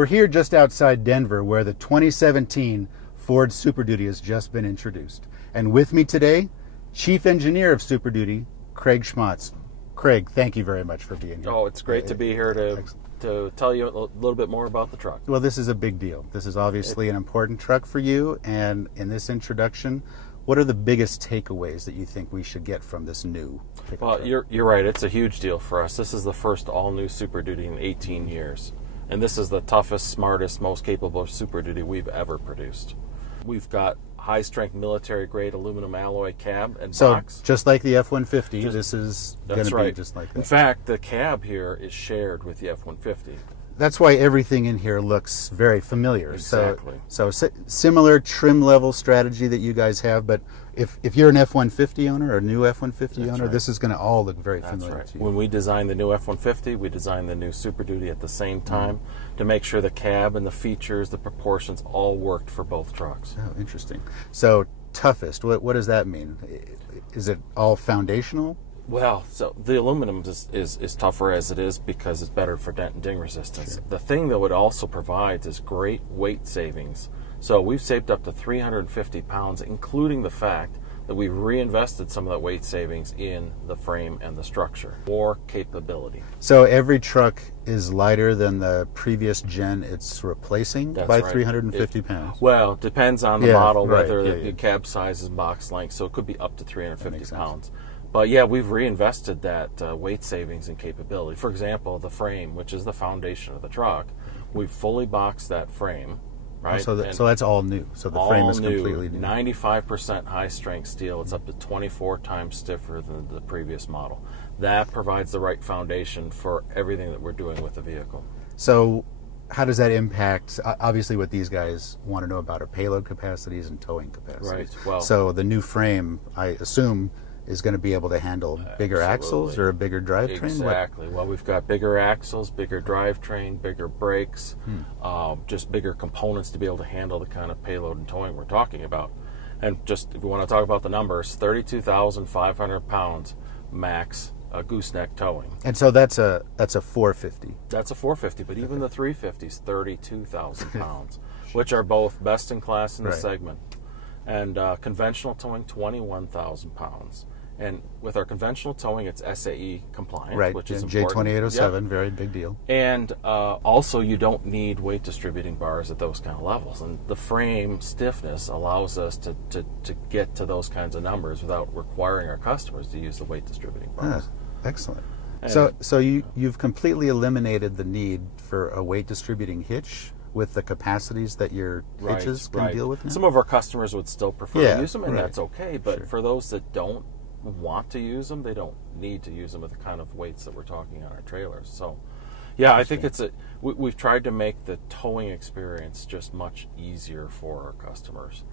We're here just outside Denver where the 2017 Ford Super Duty has just been introduced. And with me today, Chief Engineer of Super Duty, Craig Schmatz. Craig, thank you very much for being here. Oh, it's great to be here to tell you a little bit more about the truck. Well, this is a big deal. This is obviously an important truck for you. And in this introduction, what are the biggest takeaways that you think we should get from this new pickup Well, truck? you're right. It's a huge deal for us. This is the first all-new Super Duty in 18 years. And this is the toughest, smartest, most capable Super Duty we've ever produced. We've got high-strength military-grade aluminum alloy cab and box. So, just like the F-150, this is going to be just like that. In fact, the cab here is shared with the F-150. That's why everything in here looks very familiar. Exactly. So similar trim level strategy that you guys have, but if you're an F-150 owner or a new F-150 owner, this is going to all look very familiar to you. When we designed the new F-150, we designed the new Super Duty at the same time to make sure the cab and the features, the proportions, all worked for both trucks. Oh, interesting. So toughest, what does that mean? Is it all foundational? Well, so the aluminum is tougher as it is because it's better for dent and ding resistance. Sure. The thing that it also provides is great weight savings. So we've saved up to 350 pounds, including the fact that we've reinvested some of that weight savings in the frame and the structure. More capability. So every truck is lighter than the previous gen it's replacing by 350 pounds? Well, it depends on the model, whether the the cab size is box length, so it could be up to 350 pounds. But yeah, we've reinvested that weight savings and capability. For example, the frame, which is the foundation of the truck, we've fully boxed that frame, right? Oh, so that's all new. So the frame is completely new. 95% high-strength steel. It's up to 24 times stiffer than the previous model. That provides the right foundation for everything that we're doing with the vehicle. So how does that impact, obviously what these guys want to know about are payload capacities and towing capacities. Right. Well, so the new frame, I assume, is going to be able to handle bigger axles or a bigger drivetrain? Exactly. Well, we've got bigger axles, bigger drivetrain, bigger brakes, just bigger components to be able to handle the kind of payload and towing we're talking about. And just if we want to talk about the numbers, 32,500 pounds max gooseneck towing. And so that's a 450. That's a 450, but even the 350 is 32,000 pounds, which are both best in class in the segment. And conventional towing, 21,000 pounds. And with our conventional towing, it's SAE compliant, which is important. J2807, very big deal. And also, you don't need weight distributing bars at those kind of levels. And the frame stiffness allows us to get to those kinds of numbers without requiring our customers to use the weight distributing bars. Excellent. So you've completely eliminated the need for a weight distributing hitch with the capacities that your hitches can deal with now? Some of our customers would still prefer to use them, and that's okay. But for those that don't want to use them, they don't need to use them with the kind of weights that we're talking on our trailers. So, yeah, I think we've tried to make the towing experience just much easier for our customers,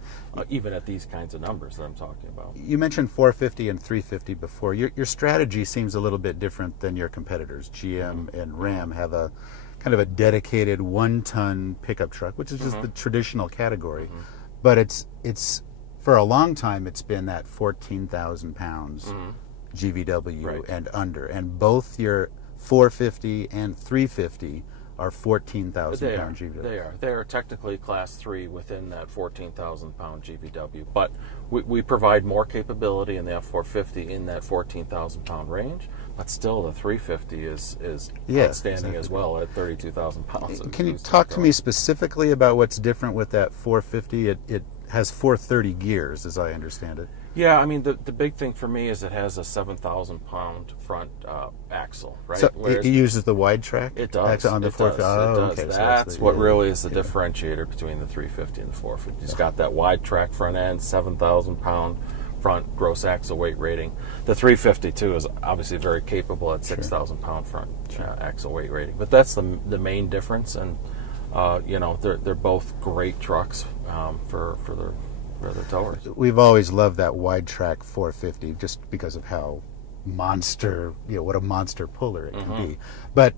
even at these kinds of numbers that I'm talking about. You mentioned 450 and 350 before. Your strategy seems a little bit different than your competitors. GM and Ram have a kind of a dedicated 1-ton pickup truck, which is just the traditional category. But it's for a long time it's been that 14,000 pounds GVW and under, and both your 450 and 350 are 14,000 pound GVW. They are technically class 3 within that 14,000 pound GVW, but we provide more capability in the F450 in that 14,000 pound range. But still, the 350 is outstanding as well at 32,000 pounds. Can you talk to me specifically about what's different with that 450? It has 430 gears, as I understand it. Yeah, I mean, the big thing for me is it has a 7,000 pound front axle, right? So it uses the wide track? It does. On the 450. Okay, that's what really is the differentiator between the 350 and the 450. It's got that wide track front end, 7,000 pound front gross axle weight rating. The 350 too is obviously very capable at 6,000 pound front axle weight rating. But that's the main difference, and they're both great trucks for the towers. We've always loved that wide track 450 just because of how what a monster puller it can be. But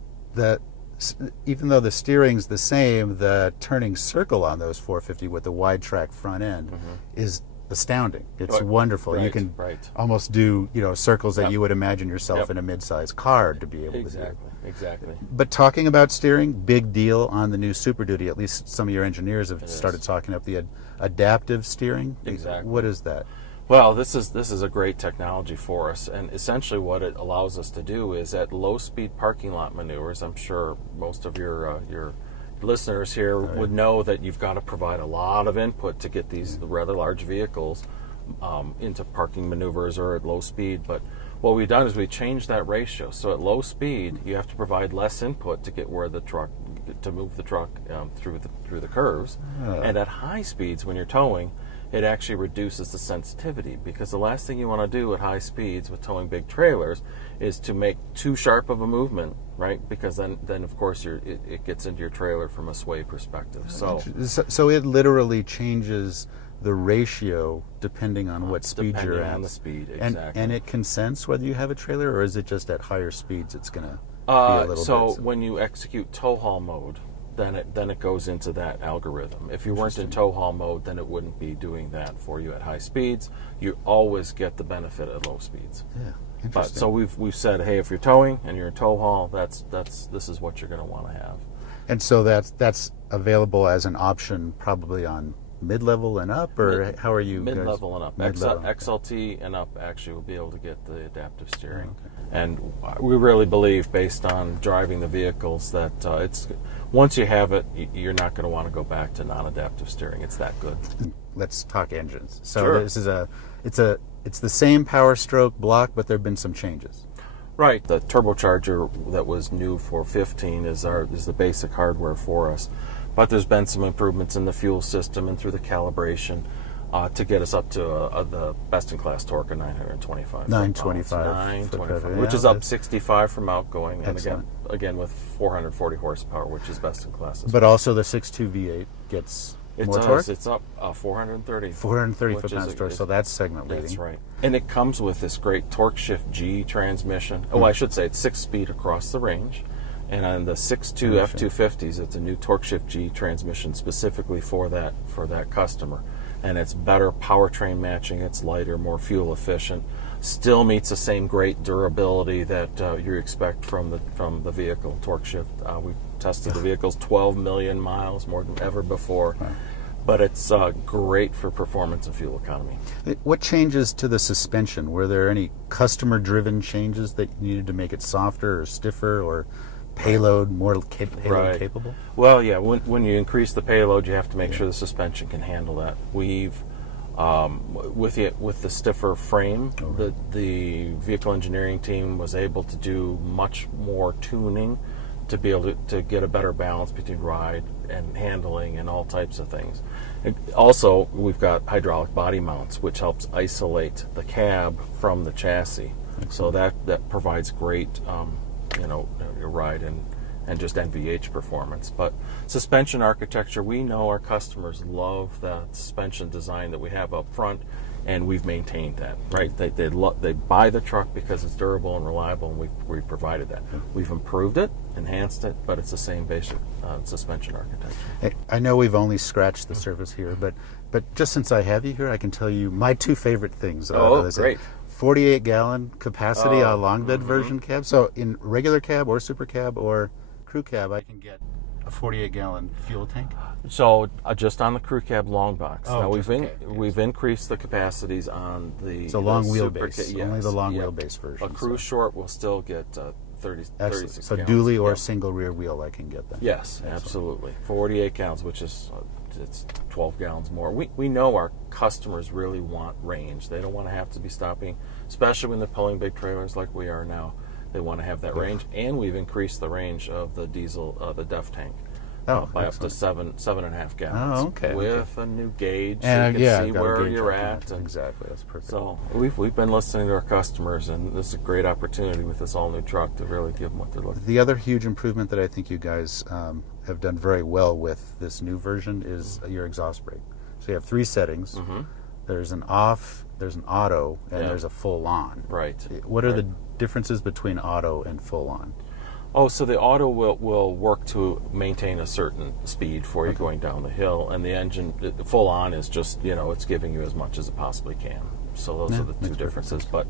even though the steering's the same, the turning circle on those 450 with the wide track front end is astounding. It's Right. wonderful. You Right, can right. almost do, circles that Yep. you would imagine yourself Yep. in a mid-sized car to be able to do. Exactly. But talking about steering, big deal on the new Super Duty. At least some of your engineers have It started is. talking up the adaptive steering. Exactly. What is that? Well, this is a great technology for us, and essentially what it allows us to do is at low-speed parking lot maneuvers. I'm sure most of your listeners here would know that you've got to provide a lot of input to get these rather large vehicles into parking maneuvers or at low speed. But what we've done is we changed that ratio. So at low speed, you have to provide less input to get where the truck to move the truck through the curves, and at high speeds when you're towing, it actually reduces the sensitivity, because the last thing you want to do at high speeds with towing big trailers is to make too sharp of a movement, right? Because then of course it gets into your trailer from a sway perspective. So it literally changes the ratio depending on what speed you're depending at. on the speed, exactly. And it can sense whether you have a trailer, or is it just at higher speeds it's going to be a little so bit? when you execute tow haul mode, then it goes into that algorithm. If you weren't in tow haul mode, then it wouldn't be doing that for you at high speeds. You always get the benefit at low speeds. Yeah, But interesting. so we've said, hey, if you're towing and you're in tow haul, this is what you're going to want to have. And so that's available as an option probably on mid-level and up, or how are you guys? Mid-level and up. Mid-level. XLT and up actually will be able to get the adaptive steering. And we really believe, based on driving the vehicles, that it's once you have it, you're not going to want to go back to non-adaptive steering. It's that good. Let's talk engines. So Sure. this is it's the same Power Stroke block, but there have been some changes. Right. The turbocharger that was new for 15 is the basic hardware for us. But there's been some improvements in the fuel system and through the calibration to get us up to the best-in-class torque of 925. 925. 925, Yeah, which is up that's 65 from outgoing, and excellent. again with 440 horsepower, which is best-in-class. But also the 6.2 V8 gets more torque? It's up 430. 430 which foot-pounds is- torque, so that's segment leading. That's right. And it comes with this great Torque Shift G transmission. Oh, I should say it's 6-speed across the range. And on the 6.2 F250s, it's a new Torque Shift G transmission specifically for that customer. And it's better powertrain matching, it's lighter, more fuel efficient, still meets the same great durability that you expect from the vehicle. Torque Shift, we tested the vehicles 12 million miles, more than ever before. Wow. But it's great for performance and fuel economy. What changes to the suspension? Were there any customer-driven changes that you needed to make it softer or stiffer or payload more payload capable? Well, yeah. When you increase the payload, you have to make sure the suspension can handle that. We've with the stiffer frame, the vehicle engineering team was able to do much more tuning to be able to get a better balance between ride and handling and all types of things. Also, we've got hydraulic body mounts, which helps isolate the cab from the chassis. So that provides great ride and just NVH performance. But suspension architecture, we know our customers love the suspension design that we have up front, and we've maintained that, right? They buy the truck because it's durable and reliable, and we've provided that. We've improved it, enhanced it, but it's the same basic suspension architecture. I know we've only scratched the surface here, but just since I have you here, I can tell you my two favorite things. Great. 48-gallon capacity on long bed version cab. So in regular cab or super cab or crew cab, I can get a 48-gallon fuel tank. So just on the crew cab long box. Oh, now just we've increased the capacities on the It's a long super wheelbase. yes, Only the long yep. wheelbase version. A crew short will still get 36 So gallons. dually or Yep. single rear wheel, I can get that. Yes, Excellent. absolutely. 48 gallons, which is it's 12 gallons more. We know our customers really want range. They don't want to have to be stopping, especially when they're pulling big trailers like we are now. They want to have that range, and we've increased the range of the diesel, the DEF tank, by up to 7.5 gallons. Oh, okay. With a new gauge, And, so you can I've see got a where gauge you're on at. that. And Exactly, that's perfect. so we've been listening to our customers, and this is a great opportunity with this all new truck to really give them what they're looking for. The other huge improvement that I think you guys have done very well with this new version is your exhaust brake. So you have three settings. Mm-hmm. There's an off, there's an auto, and Yeah. there's a full on. Right. What are Right. the differences between auto and full on? Oh, so the auto will work to maintain a certain speed for you going down the hill, and the engine, full on, is just, it's giving you as much as it possibly can. So those are the two differences. But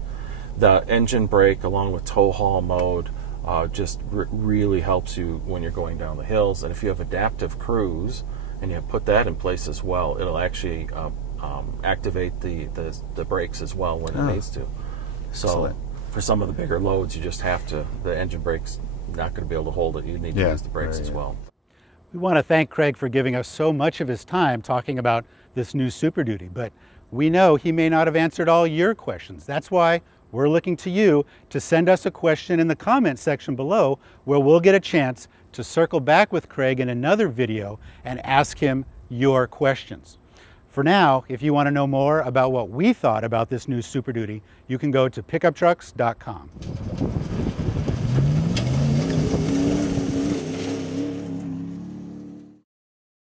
the engine brake, along with tow haul mode, just really helps you when you're going down the hills. And if you have adaptive cruise, and you put that in place as well, it'll actually activate the brakes as well when it needs to. So excellent. For some of the bigger loads, you just have to, the engine brake's not going to be able to hold it. You need to use the brakes as well. We want to thank Craig for giving us so much of his time talking about this new Super Duty, but we know he may not have answered all your questions. That's why we're looking to you to send us a question in the comment section below, where we'll get a chance to circle back with Craig in another video and ask him your questions. For now, if you want to know more about what we thought about this new Super Duty, you can go to pickuptrucks.com.